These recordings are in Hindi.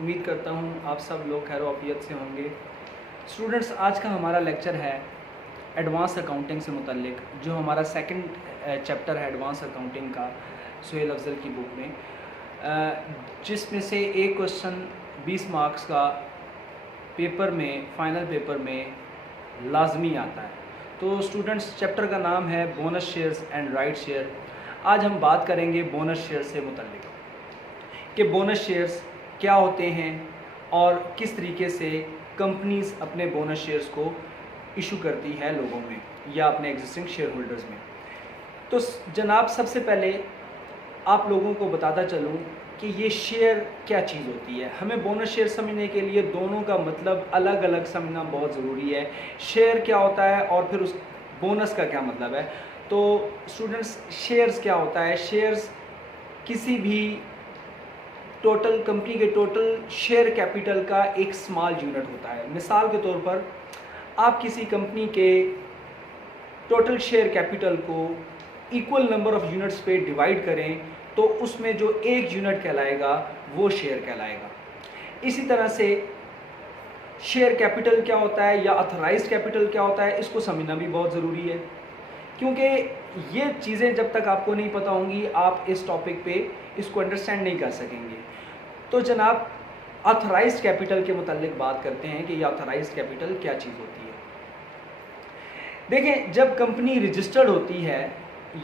उम्मीद करता हूँ आप सब लोग खैर आफियत से होंगे। स्टूडेंट्स, आज का हमारा लेक्चर है एडवांस अकाउंटिंग से मुतल्लिक, जो हमारा सेकंड चैप्टर है एडवांस अकाउंटिंग का सुहेल अफजल की बुक में, जिसमें से एक क्वेश्चन 20 मार्क्स का पेपर में, फाइनल पेपर में लाजमी आता है। तो स्टूडेंट्स, चैप्टर का नाम है bonus shares and right share. आज हम बात करेंगे बोनस शेयर से मुतल्लिक कि बोनस शेयर्स क्या होते हैं और किस तरीके से कंपनीज अपने बोनस शेयर्स को इशू करती है लोगों में या अपने एग्जिस्टिंग शेयर होल्डर्स में। तो जनाब, सबसे पहले आप लोगों को बताता चलूँ कि ये शेयर क्या चीज़ होती है। हमें बोनस शेयर समझने के लिए दोनों का मतलब अलग अलग समझना बहुत ज़रूरी है। शेयर क्या होता है और फिर उस बोनस का क्या मतलब है। तो स्टूडेंट्स, शेयर्स क्या होता है? शेयर्स किसी भी टोटल कंपनी के टोटल शेयर कैपिटल का एक स्मॉल यूनिट होता है। मिसाल के तौर पर आप किसी कंपनी के टोटल शेयर कैपिटल को इक्वल नंबर ऑफ यूनिट्स पे डिवाइड करें तो उसमें जो एक यूनिट कहलाएगा वो शेयर कहलाएगा। इसी तरह से शेयर कैपिटल क्या होता है या ऑथराइज्ड कैपिटल क्या होता है, इसको समझना भी बहुत ज़रूरी है, क्योंकि ये चीज़ें जब तक आपको नहीं पता होंगी आप इस टॉपिक पे इसको अंडरस्टैंड नहीं कर सकेंगे। तो जनाब, ऑथराइज्ड कैपिटल के मुताल्लिक बात करते हैं कि ये ऑथराइज्ड कैपिटल क्या चीज़ होती है। देखें, जब कंपनी रजिस्टर्ड होती है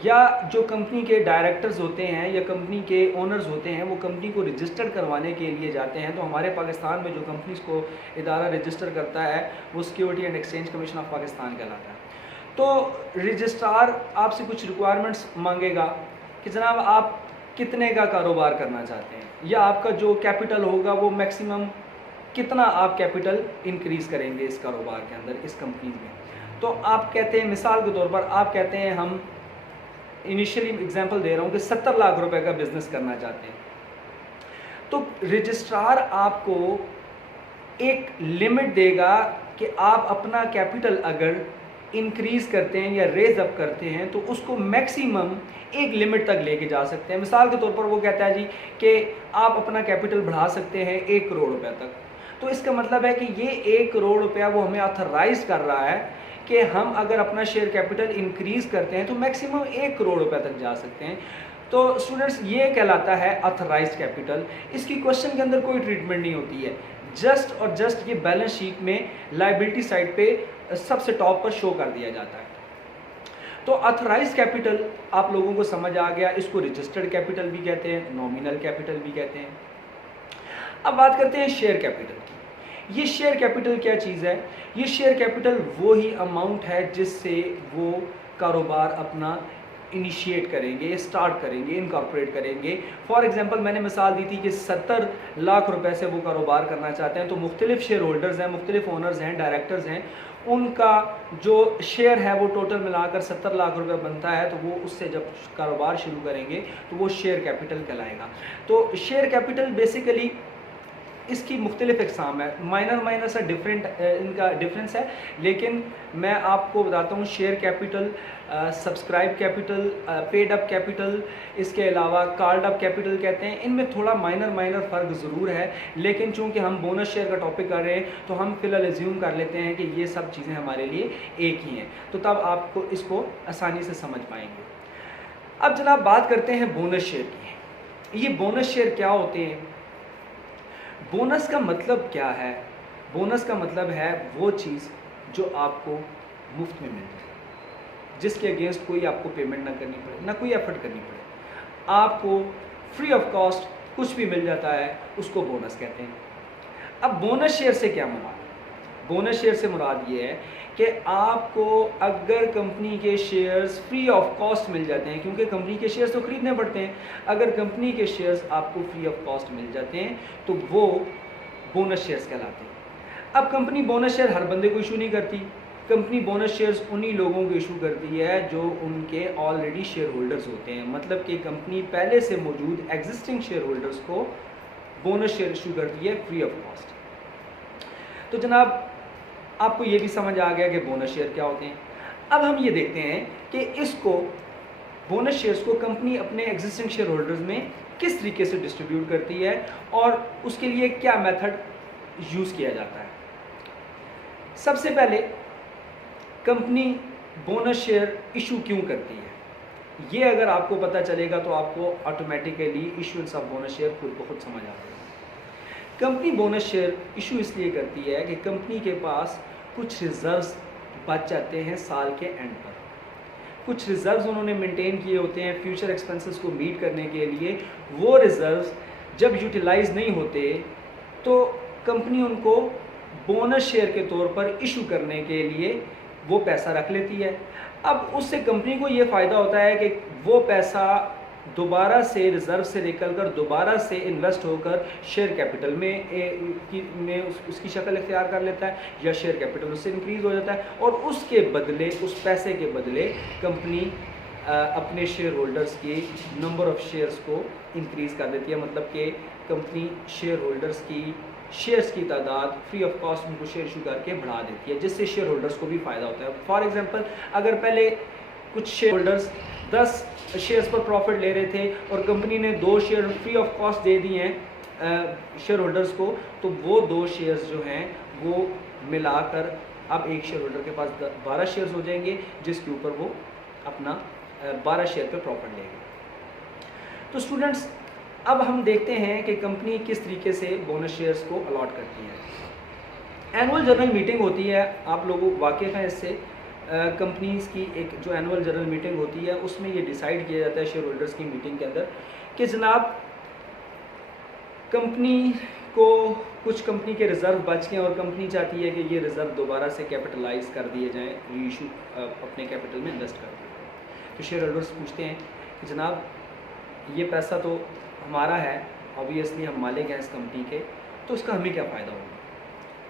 या जो कंपनी के डायरेक्टर्स होते हैं या कंपनी के ओनर्स होते हैं वो कंपनी को रजिस्टर करवाने के लिए जाते हैं, तो हमारे पाकिस्तान में जो कंपनीज को इदारा रजिस्टर करता है वो security and exchange commission of Pakistan कहलाता है। तो रजिस्ट्रार आपसे कुछ रिक्वायरमेंट्स मांगेगा कि जनाब आप कितने का कारोबार करना चाहते हैं या आपका जो कैपिटल होगा वो मैक्सिमम कितना आप कैपिटल इंक्रीज़ करेंगे इस कारोबार के अंदर, इस कंपनी में। तो आप कहते हैं, मिसाल के तौर पर आप कहते हैं हम इनिशियली एग्जांपल दे रहा हूँ कि 70 लाख रुपए का बिजनेस करना चाहते हैं। तो रजिस्ट्रार आपको एक लिमिट देगा कि आप अपना कैपिटल अगर इंक्रीज़ करते हैं या रेज अप करते हैं तो उसको मैक्सिमम एक लिमिट तक लेके जा सकते हैं। मिसाल के तौर पर वो कहता है जी कि आप अपना कैपिटल बढ़ा सकते हैं 1 करोड़ रुपए तक। तो इसका मतलब है कि ये 1 करोड़ रुपया वो हमें ऑथराइज कर रहा है कि हम अगर अपना शेयर कैपिटल इंक्रीज़ करते हैं तो मैक्सिमम 1 करोड़ रुपए तक जा सकते हैं। तो स्टूडेंट्स, ये कहलाता है ऑथराइज्ड कैपिटल। इसकी क्वेश्चन के अंदर कोई ट्रीटमेंट नहीं होती है, जस्ट और जस्ट ये बैलेंस शीट में लायबिलिटी साइड पे सबसे टॉप पर शो कर दिया जाता है। तो ऑथराइज्ड कैपिटल आप लोगों को समझ आ गया, इसको रजिस्टर्ड कैपिटल भी कहते हैं, नॉमिनल कैपिटल भी कहते हैं। अब बात करते हैं शेयर कैपिटल की। ये शेयर कैपिटल क्या चीज़ है? ये शेयर कैपिटल वो ही अमाउंट है जिससे वो कारोबार अपना इनिशिएट करेंगे, स्टार्ट करेंगे, इनकॉर्पोरेट करेंगे। फॉर एग्जांपल मैंने मिसाल दी थी कि 70 लाख रुपए से वो कारोबार करना चाहते हैं, तो मुख्तलिफ शेयर होल्डर्स हैं, मुख्तलिफ ओनर्स हैं, डायरेक्टर्स हैं, उनका जो शेयर है वो टोटल मिलाकर 70 लाख रुपए बनता है। तो वो उससे जब कारोबार शुरू करेंगे तो वो शेयर कैपिटल कहलाएगा। तो शेयर कैपिटल बेसिकली इसकी मुख्तलिफ इकसाम है, माइनर सा इनका डिफरेंस है, लेकिन मैं आपको बताता हूँ share capital, subscribe capital, paid up capital, इसके अलावा कॉल्ड अप कैपिटल कहते हैं। इनमें थोड़ा माइनर फ़र्क ज़रूर है, लेकिन चूंकि हम बोनस शेयर का टॉपिक कर रहे हैं तो हम फिलहाल एज्यूम कर लेते हैं कि ये सब चीज़ें हमारे लिए एक ही हैं, तो तब आपको इसको आसानी से समझ पाएंगे। अब जनाब बात करते हैं बोनस शेयर की। ये बोनस शेयर क्या होते हैं? बोनस का मतलब क्या है? बोनस का मतलब है वो चीज़ जो आपको मुफ्त में मिल जाए, जिसके अगेंस्ट कोई आपको पेमेंट ना करनी पड़े, ना कोई एफर्ट करनी पड़े, आपको फ्री ऑफ कॉस्ट कुछ भी मिल जाता है, उसको बोनस कहते हैं। अब बोनस शेयर से क्या मुराद? बोनस शेयर से मुराद ये है कि आपको अगर कंपनी के शेयर्स फ्री ऑफ कॉस्ट मिल जाते हैं, क्योंकि कंपनी के शेयर्स तो खरीदने पड़ते हैं, अगर कंपनी के शेयर्स आपको फ्री ऑफ कॉस्ट मिल जाते हैं तो वो बोनस शेयर्स कहलाते हैं। अब कंपनी बोनस शेयर हर बंदे को इशू नहीं करती, कंपनी बोनस शेयर्स उन्हीं लोगों को इशू करती है जो उनके ऑलरेडी शेयर होल्डर्स होते हैं। मतलब कि कंपनी पहले से मौजूद एग्जिस्टिंग शेयर होल्डर्स को बोनस शेयर इशू करती है फ्री ऑफ कॉस्ट। तो जनाब, आपको ये भी समझ आ गया कि बोनस शेयर क्या होते हैं। अब हम ये देखते हैं कि इसको बोनस शेयर्स को कंपनी अपने एग्जिस्टिंग शेयर होल्डर्स में किस तरीके से डिस्ट्रीब्यूट करती है और उसके लिए क्या मेथड यूज़ किया जाता है। सबसे पहले कंपनी बोनस शेयर इशू क्यों करती है, ये अगर आपको पता चलेगा तो आपको automatically issuance of bonus share खुद ब खुद समझ आ जाएगा। कंपनी बोनस शेयर इशू इसलिए करती है कि कंपनी के पास कुछ रिजर्व्स बच जाते हैं साल के एंड पर। कुछ रिजर्व्स उन्होंने मेंटेन किए होते हैं फ्यूचर एक्सपेंसेस को मीट करने के लिए। वो रिजर्व्स जब यूटिलाइज नहीं होते तो कंपनी उनको बोनस शेयर के तौर पर इशू करने के लिए वो पैसा रख लेती है। अब उससे कंपनी को ये फ़ायदा होता है कि वो पैसा दोबारा से रिज़र्व से निकल कर दोबारा से इन्वेस्ट होकर शेयर कैपिटल में उसकी शक्ल इख्तियार कर लेता है या शेयर कैपिटल उससे इंक्रीज़ हो जाता है और उसके बदले, उस पैसे के बदले कंपनी अपने शेयर होल्डर्स के नंबर ऑफ़ शेयर्स को इंक्रीज़ कर देती है। मतलब कि कंपनी शेयर होल्डर्स की शेयर्स की तादाद फ्री ऑफ कॉस्ट उनको शेयर इशू करके बढ़ा देती है, जिससे शेयर होल्डर्स को भी फ़ायदा होता है। फॉर एग्जांपल, अगर पहले कुछ शेयर होल्डर्स 10 शेयर्स पर प्रॉफिट ले रहे थे और कंपनी ने 2 शेयर फ्री ऑफ कॉस्ट दे दिए हैं शेयर होल्डर्स को, तो वो 2 शेयर्स जो हैं वो मिलाकर अब एक शेयर होल्डर के पास 12 शेयर्स हो जाएंगे, जिसके ऊपर वो अपना 12 शेयर पर प्रॉफिट लेंगे। तो स्टूडेंट्स, अब हम देखते हैं कि कंपनी किस तरीके से बोनस शेयर्स को अलॉट करती है। एनुअल जनरल मीटिंग होती है, आप लोगों वाकिफ़ हैं इससे। कंपनीज़ की एक जो एनुअल जनरल मीटिंग होती है उसमें ये डिसाइड किया जाता है शेयर होल्डर्स की मीटिंग के अंदर कि जनाब कंपनी को कुछ कंपनी के रिज़र्व बच गए और कंपनी चाहती है कि ये रिज़र्व दोबारा से कैपिटलाइज कर दिए जाएँ, रीइशू अपने कैपिटल में इन्वेस्ट कर दिए जाए। तो शेयर होल्डर्स पूछते हैं कि जनाब ये पैसा तो हमारा है, ऑब्वियसली हम मालिक हैं इस कंपनी के, तो इसका हमें क्या फ़ायदा होगा।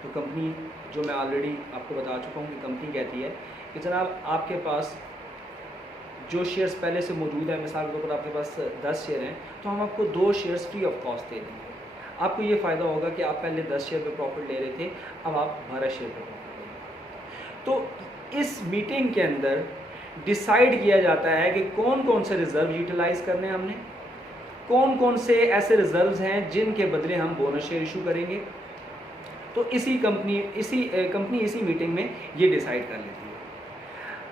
तो कंपनी, जो मैं ऑलरेडी आपको बता चुका हूँ कि कंपनी कहती है कि जनाब आपके पास जो शेयर्स पहले से मौजूद है, मिसाल के तौर पर आपके पास 10 शेयर हैं, तो हम आपको 2 शेयर्स फ्री ऑफ कॉस्ट दे देंगे। आपको ये फ़ायदा होगा कि आप पहले 10 शेयर पे प्रॉफिट ले रहे थे, अब आप 12 शेयर पे प्रॉफिट लेंगे। तो इस मीटिंग के अंदर डिसाइड किया जाता है कि कौन कौन से रिज़र्व यूटिलाइज़ करने हैं हमने, कौन कौन से ऐसे रिजर्व्स हैं जिनके बदले हम बोनस शेयर इशू करेंगे। तो कंपनी इसी मीटिंग में ये डिसाइड कर लेती है।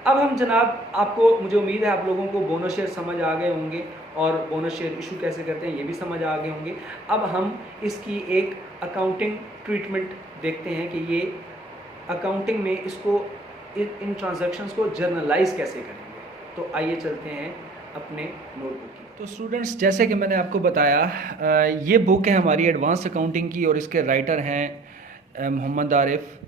अब हम जनाब, आपको, मुझे उम्मीद है आप लोगों को बोनस शेयर समझ आ गए होंगे और बोनस शेयर इशू कैसे करते हैं ये भी समझ आ गए होंगे। अब हम इसकी एक अकाउंटिंग ट्रीटमेंट देखते हैं कि ये अकाउंटिंग में इसको, इन ट्रांजैक्शंस को जर्नलाइज कैसे करेंगे। तो आइए चलते हैं अपने नोटबुक की। तो स्टूडेंट्स, जैसे कि मैंने आपको बताया, ये बुक है हमारी एडवांस अकाउंटिंग की और इसके राइटर हैं मोहम्मद आरिफ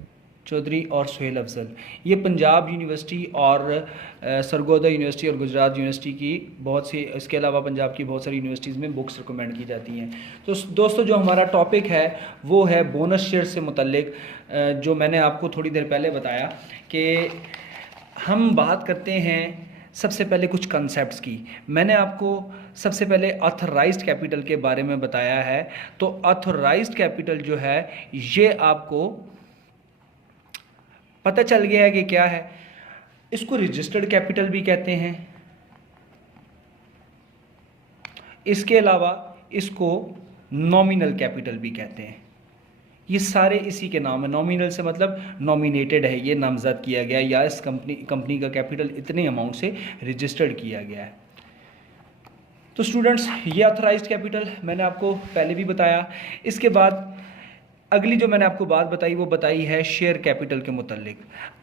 चौधरी और सुहेल अफजल। ये पंजाब यूनिवर्सिटी और सरगोदा यूनिवर्सिटी और गुजरात यूनिवर्सिटी की बहुत सी, इसके अलावा पंजाब की बहुत सारी यूनिवर्सिटीज़ में बुक्स रिकमेंड की जाती हैं। तो दोस्तों, जो हमारा टॉपिक है वो है बोनस शेयर से मुतल्लिक, जो मैंने आपको थोड़ी देर पहले बताया कि हम बात करते हैं सबसे पहले कुछ कंसेप्ट्स की। मैंने आपको सबसे पहले ऑथराइज्ड कैपिटल के बारे में बताया है। तो ऑथराइज्ड कैपिटल जो है ये आपको पता चल गया है कि क्या है। इसको रजिस्टर्ड कैपिटल भी कहते हैं। इसके अलावा इसको नॉमिनल कैपिटल भी कहते हैं। ये सारे इसी के नाम है। नॉमिनल से मतलब नॉमिनेटेड है, ये नामजद किया गया या इस कंपनी का कैपिटल इतने अमाउंट से रजिस्टर्ड किया गया है। तो स्टूडेंट्स, ये ऑथराइज्ड कैपिटल मैंने आपको पहले भी बताया। इसके बाद अगली जो मैंने आपको बात बताई वो बताई है शेयर कैपिटल के मुतल्लिक।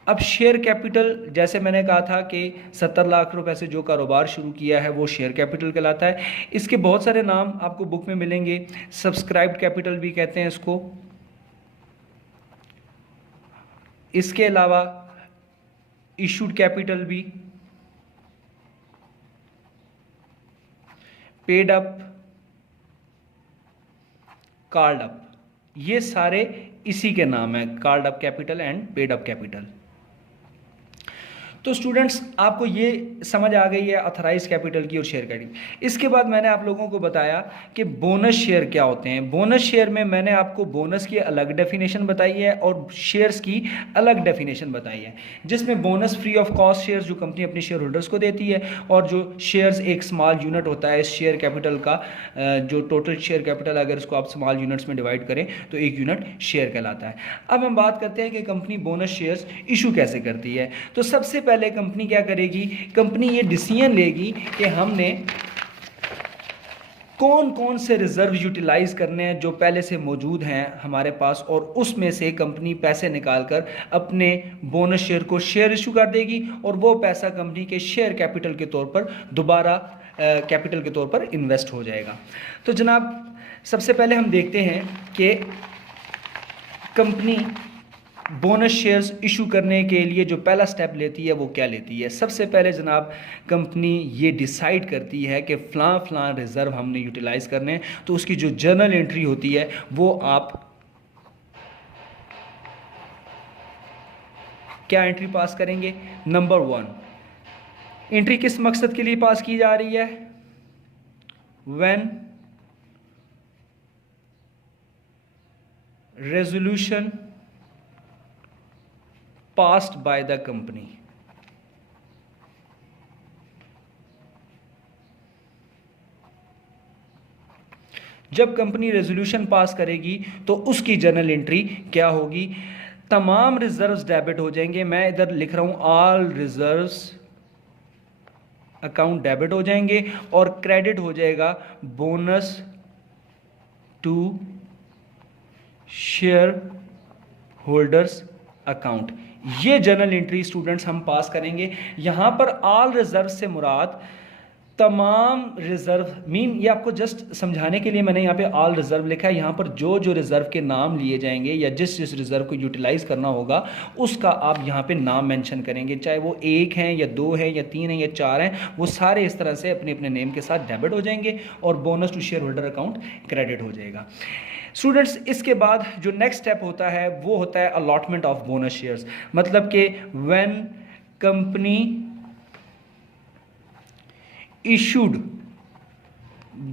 अब शेयर कैपिटल, जैसे मैंने कहा था कि 70 लाख रुपए से जो कारोबार शुरू किया है वो शेयर कैपिटल कहलाता है। इसके बहुत सारे नाम आपको बुक में मिलेंगे। सब्सक्राइब्ड कैपिटल भी कहते हैं इसको। इसके अलावा इशूड कैपिटल भी, पेड अप, कॉल्ड अप, ये सारे इसी के नाम है, called up capital and paid up capital. तो स्टूडेंट्स आपको ये समझ आ गई है ऑथराइज कैपिटल की और शेयर कैपिटल। इसके बाद मैंने आप लोगों को बताया कि बोनस शेयर क्या होते हैं। बोनस शेयर में मैंने आपको बोनस की अलग डेफिनेशन बताई है और शेयर्स की अलग डेफिनेशन बताई है, जिसमें bonus free of cost shares जो कंपनी अपने शेयर होल्डर्स को देती है, और जो शेयर्स एक स्मॉल यूनिट होता है इस शेयर कैपिटल का, जो टोटल शेयर कैपिटल अगर इसको आप स्मॉल यूनिट्स में डिवाइड करें तो एक यूनिट शेयर कहलाता है। अब हम बात करते हैं कि कंपनी बोनस शेयर्स इशू कैसे करती है। तो सबसे पहले कंपनी क्या करेगी, कंपनी ये डिसीजन लेगी कि हमने कौन कौन से रिजर्व यूटिलाइज करने हैं जो पहले से मौजूद हैं हमारे पास, और उसमें से कंपनी पैसे निकालकर अपने बोनस शेयर को शेयर इशू कर देगी, और वो पैसा कंपनी के शेयर कैपिटल के तौर पर दोबारा कैपिटल के तौर पर इन्वेस्ट हो जाएगा। तो जनाब सबसे पहले हम देखते हैं कि कंपनी बोनस शेयर्स इशू करने के लिए जो पहला स्टेप लेती है वो क्या लेती है। सबसे पहले जनाब कंपनी ये डिसाइड करती है कि फ़लाँ रिज़र्व हमने यूटिलाइज़ करने हैं, तो उसकी जो जर्नल एंट्री होती है वो आप क्या एंट्री पास करेंगे। नंबर 1 एंट्री किस मकसद के लिए पास की जा रही है, when resolution passed by the company। जब कंपनी रेजोल्यूशन पास करेगी तो उसकी जर्नल एंट्री क्या होगी, तमाम रिजर्व्स डेबिट हो जाएंगे। मैं इधर लिख रहा हूं ऑल रिजर्व्स अकाउंट डेबिट हो जाएंगे, और क्रेडिट हो जाएगा bonus to share holders account. ये जर्नल एंट्री स्टूडेंट्स हम पास करेंगे। यहां पर ऑल रिजर्व से मुराद तमाम रिजर्व मीन, ये आपको जस्ट समझाने के लिए मैंने यहाँ पे ऑल रिजर्व लिखा है। यहाँ पर जो जो रिजर्व के नाम लिए जाएंगे या जिस जिस रिजर्व को यूटिलाइज करना होगा उसका आप यहाँ पे नाम मेंशन करेंगे, चाहे वो 1 हैं या 2 हैं या 3 हैं या 4 हैं, वो सारे इस तरह से अपने अपने नेम के साथ डेबिट हो जाएंगे और bonus to share holder account credit हो जाएगा। स्टूडेंट्स इसके बाद जो नेक्स्ट स्टेप होता है वो होता है अलॉटमेंट ऑफ बोनस शेयर्स। मतलब कि when company issued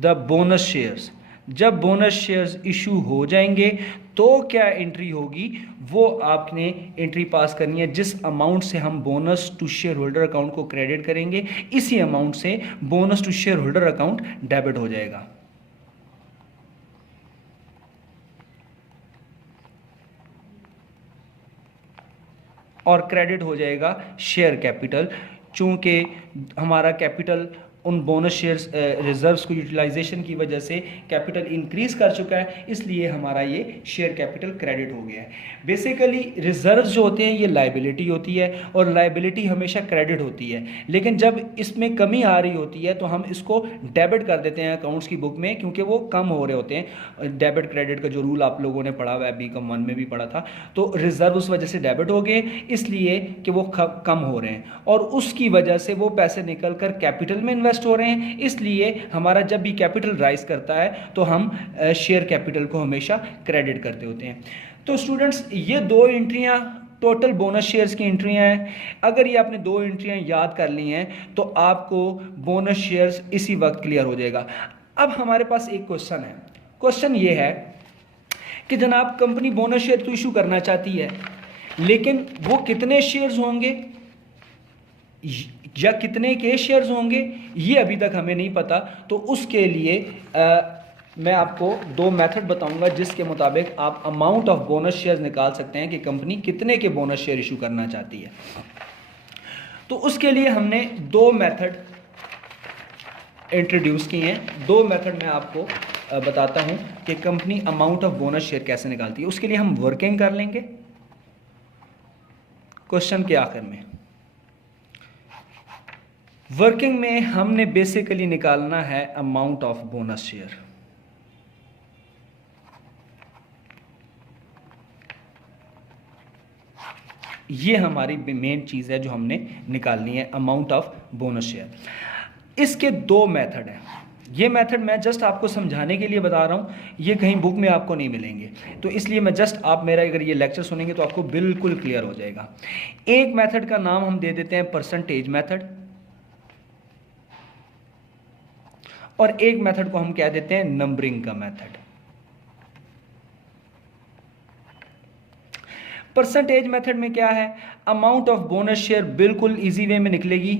the bonus shares, जब बोनस शेयर्स इशू हो जाएंगे तो क्या एंट्री होगी, वो आपने एंट्री पास करनी है। जिस अमाउंट से हम bonus to share holder account को क्रेडिट करेंगे इसी अमाउंट से bonus to share holder account debit हो जाएगा। और क्रेडिट हो जाएगा शेयर कैपिटल। चूंकि हमारा कैपिटल उन बोनस शेयर्स रिजर्व्स को यूटिलाइजेशन की वजह से कैपिटल इंक्रीज कर चुका है, इसलिए हमारा ये शेयर कैपिटल क्रेडिट हो गया है। बेसिकली रिजर्व्स जो होते हैं ये लायबिलिटी होती है और लायबिलिटी हमेशा क्रेडिट होती है, लेकिन जब इसमें कमी आ रही होती है तो हम इसको डेबिट कर देते हैं अकाउंट्स की बुक में, क्योंकि वो कम हो रहे होते हैं। डेबिट क्रेडिट का जो रूल आप लोगों ने पढ़ा हुआ है BCom 1 में भी पढ़ा था। तो रिजर्व उस वजह से डेबिट हो गए इसलिए कि वो कम हो रहे हैं, और उसकी वजह से वो पैसे निकल कर कैपिटल में इन्वेस्ट हो रहे हैं। इसलिए हमारा जब भी कैपिटल राइज करता है तो हम शेयर कैपिटल को हमेशा क्रेडिट करते होते हैं। तो स्टूडेंट्स ये 2 एंट्रियां टोटल बोनस शेयर्स की एंट्रियां हैं। अगर ये आपने 2 एंट्रियां याद कर ली हैं तो आपको बोनस शेयर्स इसी वक्त क्लियर हो जाएगा। अब हमारे पास एक क्वेश्चन है। क्वेश्चन ये है कि जनाब कंपनी बोनस शेयर तो इशू करना चाहती है, लेकिन वो कितने शेयर्स होंगे या कितने के शेयर्स होंगे ये अभी तक हमें नहीं पता। तो उसके लिए मैं आपको 2 मेथड बताऊंगा जिसके मुताबिक आप अमाउंट ऑफ बोनस शेयर्स निकाल सकते हैं कि कंपनी कितने के बोनस शेयर इशू करना चाहती है। तो उसके लिए हमने 2 मेथड इंट्रोड्यूस किए हैं। 2 मेथड मैं आपको बताता हूं कि company amount of bonus share कैसे निकालती है। उसके लिए हम वर्किंग कर लेंगे क्वेश्चन के आखिर में। वर्किंग में हमने बेसिकली निकालना है अमाउंट ऑफ बोनस शेयर। ये हमारी मेन चीज है जो हमने निकालनी है, अमाउंट ऑफ बोनस शेयर। इसके 2 मेथड हैं। ये मेथड मैं जस्ट आपको समझाने के लिए बता रहा हूँ, ये कहीं बुक में आपको नहीं मिलेंगे, तो इसलिए मैं जस्ट आप मेरा अगर ये लेक्चर सुनेंगे तो आपको बिल्कुल क्लियर हो जाएगा। एक मेथड का नाम हम दे देते हैं परसेंटेज मेथड, और एक मेथड को हम कह देते हैं नंबरिंग का मेथड। परसेंटेज मेथड में क्या है, अमाउंट ऑफ बोनस शेयर बिल्कुल इजी वे में निकलेगी।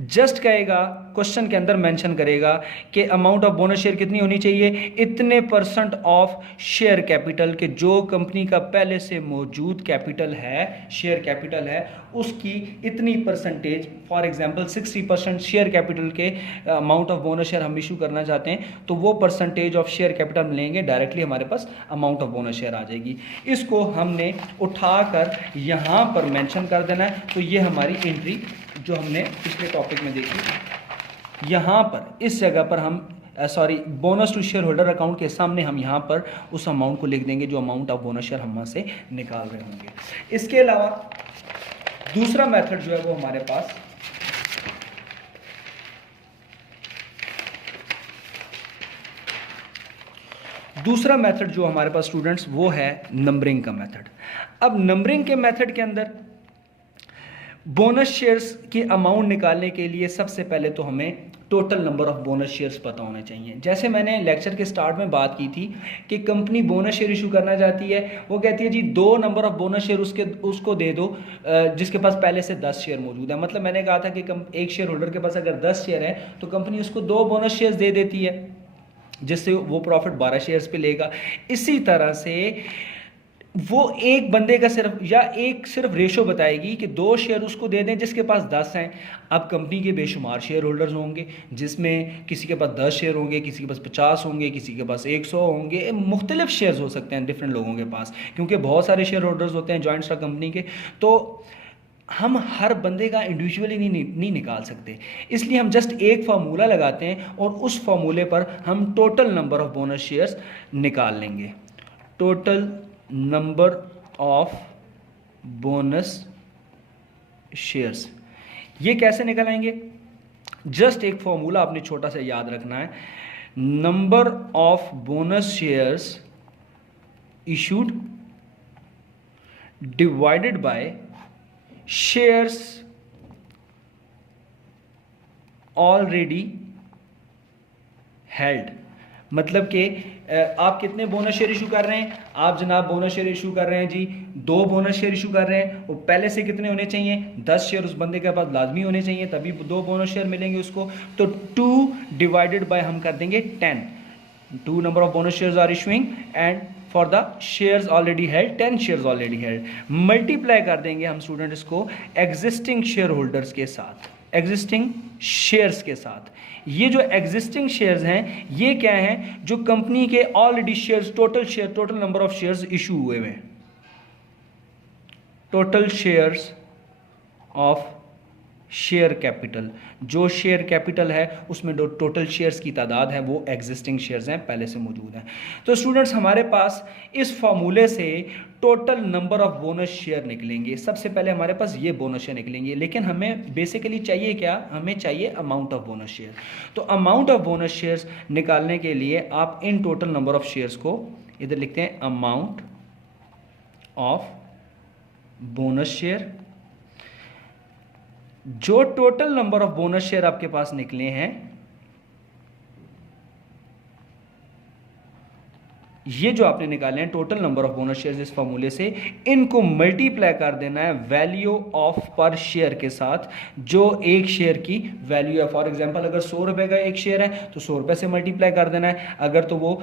जस्ट कहेगा, क्वेश्चन के अंदर मेंशन करेगा कि अमाउंट ऑफ बोनस शेयर कितनी होनी चाहिए, इतने % ऑफ शेयर कैपिटल के जो कंपनी का पहले से मौजूद कैपिटल है, शेयर कैपिटल है, उसकी इतनी %, फॉर एग्जांपल 60% शेयर कैपिटल के अमाउंट ऑफ बोनस शेयर हम इशू करना चाहते हैं, तो वो % ऑफ शेयर कैपिटल लेंगे, डायरेक्टली हमारे पास अमाउंट ऑफ बोनस शेयर आ जाएगी। इसको हमने उठाकर यहाँ पर मेंशन कर देना है। तो ये हमारी एंट्री जो हमने पिछले टॉपिक में देखी, यहाँ पर इस जगह पर हम bonus to share holder account के सामने हम यहाँ पर उस अमाउंट को लिख देंगे जो अमाउंट ऑफ बोनस शेयर हम वहाँ से निकाल रहे होंगे। इसके अलावा दूसरा मेथड जो है वो हमारे पास स्टूडेंट्स वो है नंबरिंग का मेथड। अब नंबरिंग के मेथड के अंदर बोनस शेयर्स की अमाउंट निकालने के लिए सबसे पहले तो हमें total number of bonus shares पता होने चाहिए। जैसे मैंने लेक्चर के स्टार्ट में बात की थी कि कंपनी बोनस शेयर इशू करना चाहती है, वो कहती है जी 2 नंबर ऑफ बोनस शेयर उसको दे दो जिसके पास पहले से 10 शेयर मौजूद है। मतलब मैंने कहा था कि एक शेयर होल्डर के पास अगर 10 शेयर है तो कंपनी उसको 2 बोनस शेयर्स दे देती है, जिससे वो प्रॉफिट 12 शेयर्स पे लेगा। इसी तरह से वो एक बंदे का सिर्फ रेशो बताएगी कि 2 शेयर उसको दे दें जिसके पास 10 हैं। अब कंपनी के बेशुमार शेयर होल्डर्स होंगे, जिसमें किसी के पास 10 शेयर होंगे, किसी के पास 50 होंगे, किसी के पास 100 होंगे, मुख्तलिफ शेयर्स हो सकते हैं डिफरेंट लोगों के पास, क्योंकि बहुत सारे शेयर होल्डर्स होते हैं जॉइंट स्टॉक कंपनी के। तो हम हर बंदे का इंडिविजुअली नहीं निकाल सकते, इसलिए हम जस्ट एक फार्मूला लगाते हैं और उस फार्मूले पर हम total number of bonus shares निकाल लेंगे। Total number of bonus shares, ये कैसे निकालेंगे? जस्ट एक फॉर्मूला आपने छोटा सा याद रखना है, number of bonus shares issued divided by shares already held. मतलब कि आप कितने बोनस शेयर इशू कर रहे हैं? आप जनाब बोनस शेयर इशू कर रहे हैं जी, 2 बोनस शेयर इशू कर रहे हैं, और पहले से कितने होने चाहिए? 10 शेयर उस बंदे के पास लाजमी होने चाहिए, तभी 2 बोनस शेयर मिलेंगे उसको। तो 2 डिवाइडेड बाय हम कर देंगे 10। 2 number of bonus shares are issuing and for the shares already held 10 shares already held. Multiply कर देंगे हम स्टूडेंट इसको एग्जिस्टिंग शेयर होल्डर्स के साथ, एग्जिस्टिंग शेयर्स के साथ। ये जो एग्जिस्टिंग शेयर्स हैं ये क्या हैं? जो कंपनी के already shares, total number of shares issue हुए हैं, total shares of share capital. जो शेयर कैपिटल है उसमें जो टोटल शेयर्स की तादाद है वो एग्जिस्टिंग शेयर्स हैं, पहले से मौजूद हैं। तो स्टूडेंट्स हमारे पास इस फॉर्मूले से total number of bonus share निकलेंगे। सबसे पहले हमारे पास ये बोनस शेयर निकलेंगे, लेकिन हमें बेसिकली चाहिए क्या? हमें चाहिए अमाउंट ऑफ बोनस शेयर। तो अमाउंट ऑफ बोनस शेयर्स निकालने के लिए आप in total number of shares को इधर लिखते हैं, अमाउंट ऑफ बोनस शेयर। जो total number of bonus share आपके पास निकले हैं, ये जो आपने निकाले हैं total number of bonus share इस फॉर्मूले से, इनको मल्टीप्लाई कर देना है वैल्यू ऑफ पर शेयर के साथ, जो एक शेयर की वैल्यू है। फॉर एग्जांपल अगर 100 रुपए का एक शेयर है तो 100 रुपए से मल्टीप्लाई कर देना है, अगर तो वो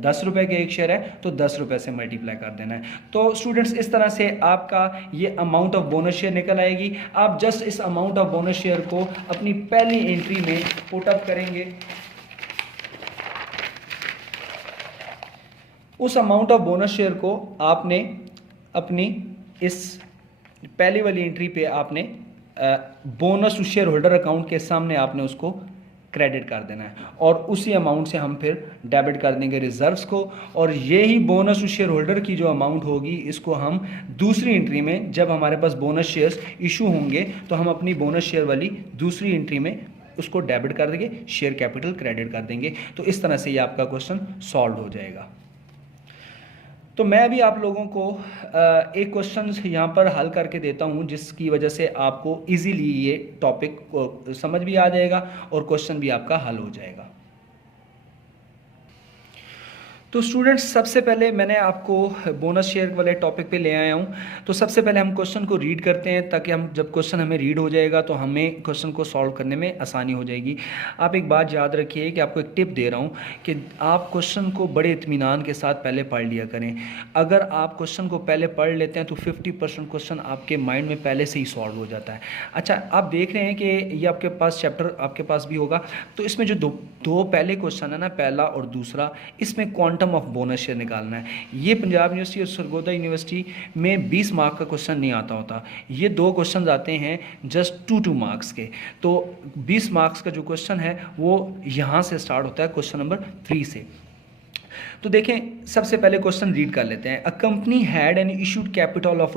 10 रुपए का एक शेयर है तो 10 रुपए से मल्टीप्लाई कर देना है। तो स्टूडेंट्स इस तरह से आपका ये अमाउंट ऑफ बोनस शेयर निकल आएगी। आप जस्ट इस अमाउंट ऑफ बोनस शेयर को अपनी पहली एंट्री में पुट अप करेंगे। उस अमाउंट ऑफ बोनस शेयर को आपने अपनी इस पहली वाली एंट्री पे आपने bonus to share holder account के सामने आपने उसको क्रेडिट कर देना है, और उसी अमाउंट से हम फिर डेबिट कर देंगे रिजर्व्स को, और यही बोनस टू शेयर होल्डर की जो अमाउंट होगी इसको हम दूसरी एंट्री में, जब हमारे पास बोनस शेयर्स इशू होंगे तो हम अपनी बोनस शेयर वाली दूसरी एंट्री में उसको डेबिट कर देंगे, शेयर कैपिटल क्रेडिट कर देंगे। तो इस तरह से ये आपका क्वेश्चन सॉल्व हो जाएगा। तो मैं भी आप लोगों को एक क्वेश्चन यहाँ पर हल करके देता हूँ, जिसकी वजह से आपको इजीली ये टॉपिक को समझ भी आ जाएगा और क्वेश्चन भी आपका हल हो जाएगा। तो स्टूडेंट्स, सबसे पहले मैंने आपको बोनस शेयर वाले टॉपिक पे ले आया हूँ। तो सबसे पहले हम क्वेश्चन को रीड करते हैं, ताकि हम जब क्वेश्चन हमें रीड हो जाएगा तो हमें क्वेश्चन को सॉल्व करने में आसानी हो जाएगी। आप एक बात याद रखिए कि आपको एक टिप दे रहा हूँ कि आप क्वेश्चन को बड़े इत्मीनान के साथ पहले पढ़ लिया करें। अगर आप क्वेश्चन को पहले पढ़ लेते हैं तो 50% क्वेश्चन आपके माइंड में पहले से ही सॉल्व हो जाता है। अच्छा, आप देख रहे हैं कि ये आपके पास चैप्टर आपके पास भी होगा, तो इसमें जो दो पहले क्वेश्चन है ना, पहला और दूसरा, इसमें क्वांटम ऑफ बोनस शेयर निकालना है। ये पंजाब यूनिवर्सिटी और सरगोदा यूनिवर्सिटी में 20 मार्क का क्वेश्चन नहीं आता होता, ये 2 क्वेश्चन आते हैं जस्ट 2 मार्क्स के। तो 20 मार्क्स का जो क्वेश्चन है वो यहाँ से स्टार्ट होता है, क्वेश्चन नंबर 3 से। तो देखें, सबसे पहले क्वेश्चन रीड कर लेते हैं। A company had an issued capital of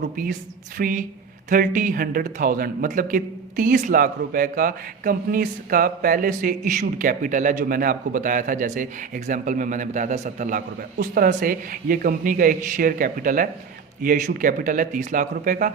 ₹30,100,000, मतलब कि 30 लाख रुपए का कंपनी का पहले से इशूड कैपिटल है, जो मैंने आपको बताया था, जैसे एग्जांपल में मैंने बताया था 70 लाख रुपए, उस तरह से ये कंपनी का एक शेयर कैपिटल है, ये इशूड कैपिटल है 30 लाख रुपए का।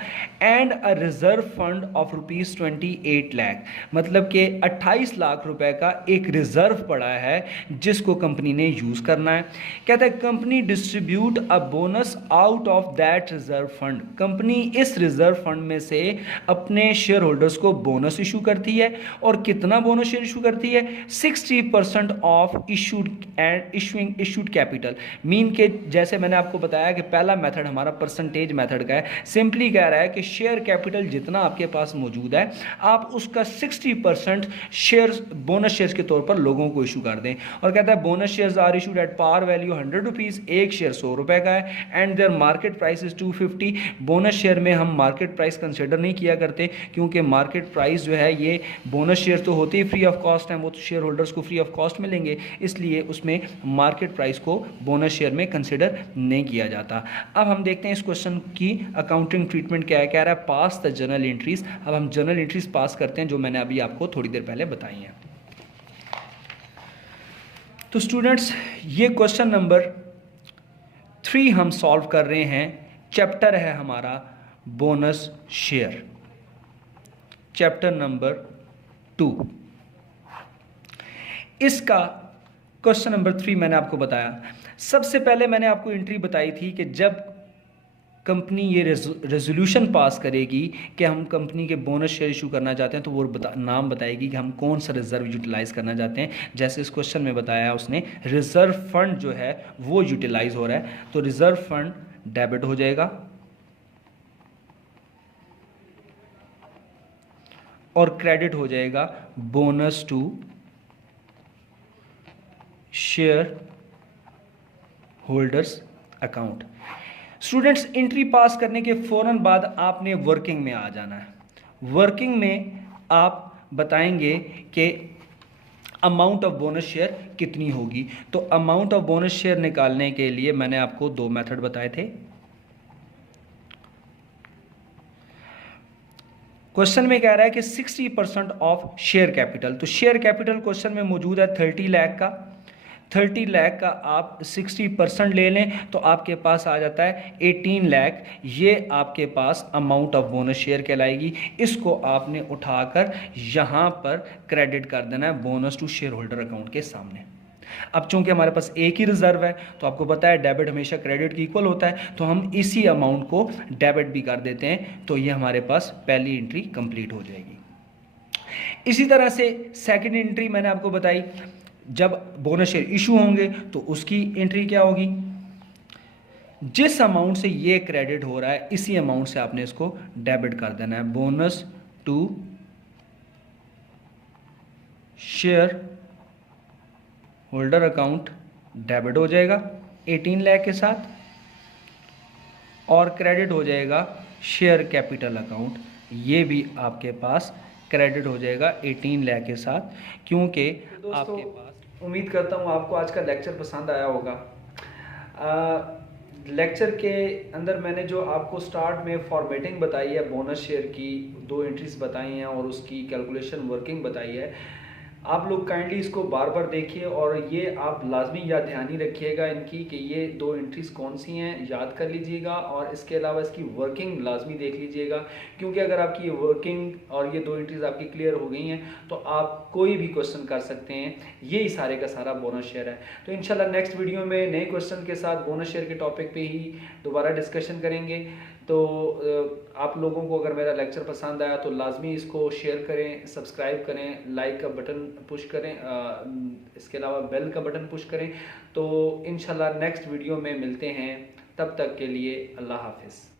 And a reserve fund of ₹28 lakh, मतलब कि 28 लाख रुपए का एक रिजर्व पड़ा है जिसको कंपनी ने यूज़ करना है। कहता है company distribute a bonus out of that reserve fund, company इस रिजर्व फंड में से अपने शेयर होल्डर्स को बोनस इशू करती है, और कितना बोनस शेयर इशू करती है? 60% of issued and issuing issued capital. Mean के जैसे मैंने आपको बताया कि पहला मेथड हमारा परसेंटेज मेथड का है, सिंपली कह रहा है कि शेयर कैपिटल जितना आपके पास मौजूद है आप उसका 60% शेयर्स बोनस शेयर्स के तौर पर लोगों को इशू कर दें। और कहता है bonus shares are issued at par value ₹100, एक शेयर 100 रुपए का है, and their market price is 250। Bonus share में हम मार्केट प्राइस कंसिडर नहीं किया करते, क्योंकि मार्केट प्राइस जो है ये बोनस शेयर तो होते ही फ्री ऑफ कॉस्ट हैं, वो तो शेयर होल्डर्स को फ्री ऑफ कॉस्ट मिलेंगे, इसलिए उसमें मार्केट प्राइस को बोनस शेयर में कंसिडर नहीं किया जाता। अब हम देखते हैं क्वेश्चन की अकाउंटिंग ट्रीटमेंट क्या है। कह रहा है पास द जर्नल एंट्रीज। अब हम जर्नल एंट्रीज पास करते हैं, जो मैंने अभी आपको थोड़ी देर पहले बताई हैं। तो स्टूडेंट्स, ये क्वेश्चन नंबर 3 हम सॉल्व कर रहे हैं। चैप्टर है हमारा बोनस शेयर, चैप्टर नंबर 2। इसका क्वेश्चन नंबर 3 मैंने आपको बताया। सबसे पहले मैंने आपको एंट्री बताई थी कि जब कंपनी ये रेजोल्यूशन पास करेगी कि हम कंपनी के बोनस शेयर इशू करना चाहते हैं, तो वो नाम बताएगी कि हम कौन सा रिजर्व यूटिलाइज करना चाहते हैं। जैसे इस क्वेश्चन में बताया उसने, रिजर्व फंड जो है वो यूटिलाइज हो रहा है, तो रिजर्व फंड डेबिट हो जाएगा और क्रेडिट हो जाएगा bonus to share holders account. Students, entry pass करने के फ़ौरन बाद आपने वर्किंग में आ जाना है। वर्किंग में आप बताएंगे कि अमाउंट ऑफ बोनस शेयर कितनी होगी। तो अमाउंट ऑफ बोनस शेयर निकालने के लिए मैंने आपको 2 मेथड बताए थे। क्वेश्चन में कह रहा है कि 60% ऑफ शेयर कैपिटल, तो शेयर कैपिटल क्वेश्चन में मौजूद है 30 लाख का। 30 लाख का आप 60% ले लें तो आपके पास आ जाता है 18 लाख। ये आपके पास अमाउंट ऑफ बोनस शेयर कहलाएगी। इसको आपने उठाकर यहाँ पर क्रेडिट कर देना है bonus to share holder account के सामने। अब चूंकि हमारे पास एक ही रिजर्व है, तो आपको पता है डेबिट हमेशा क्रेडिट की इक्वल होता है, तो हम इसी अमाउंट को डेबिट भी कर देते हैं। तो ये हमारे पास पहली एंट्री कंप्लीट हो जाएगी। इसी तरह से सेकंड एंट्री मैंने आपको बताई, जब बोनस शेयर इशू होंगे तो उसकी एंट्री क्या होगी? जिस अमाउंट से ये क्रेडिट हो रहा है इसी अमाउंट से आपने इसको डेबिट कर देना है। Bonus to share holder account debit हो जाएगा 18 लाख के साथ, और क्रेडिट हो जाएगा शेयर कैपिटल अकाउंट, ये भी आपके पास क्रेडिट हो जाएगा 18 लाख के साथ, क्योंकि आपके पास। उम्मीद करता हूँ आपको आज का लेक्चर पसंद आया होगा। लेक्चर के अंदर मैंने जो आपको स्टार्ट में फॉर्मेटिंग बताई है, बोनस शेयर की 2 एंट्रीज बताई हैं और उसकी कैलकुलेशन वर्किंग बताई है, आप लोग काइंडली इसको बार बार देखिए और ये आप लाजमी याद ध्यानी रखिएगा इनकी कि ये 2 एंट्रीज कौन सी हैं, याद कर लीजिएगा और इसके अलावा इसकी वर्किंग लाजमी देख लीजिएगा, क्योंकि अगर आपकी ये वर्किंग और ये 2 एंट्रीज आपकी क्लियर हो गई हैं तो आप कोई भी क्वेश्चन कर सकते हैं। यही सारे का सारा बोनस शेयर है। तो इंशाल्लाह नेक्स्ट वीडियो में नए क्वेश्चन के साथ बोनस शेयर के टॉपिक पे ही दोबारा डिस्कशन करेंगे। तो आप लोगों को अगर मेरा लेक्चर पसंद आया तो लाजमी इसको शेयर करें, सब्सक्राइब करें, लाइक का बटन पुश करें, इसके अलावा बेल का बटन पुश करें। तो इंशाल्लाह नेक्स्ट वीडियो में मिलते हैं, तब तक के लिए अल्लाह हाफिज़।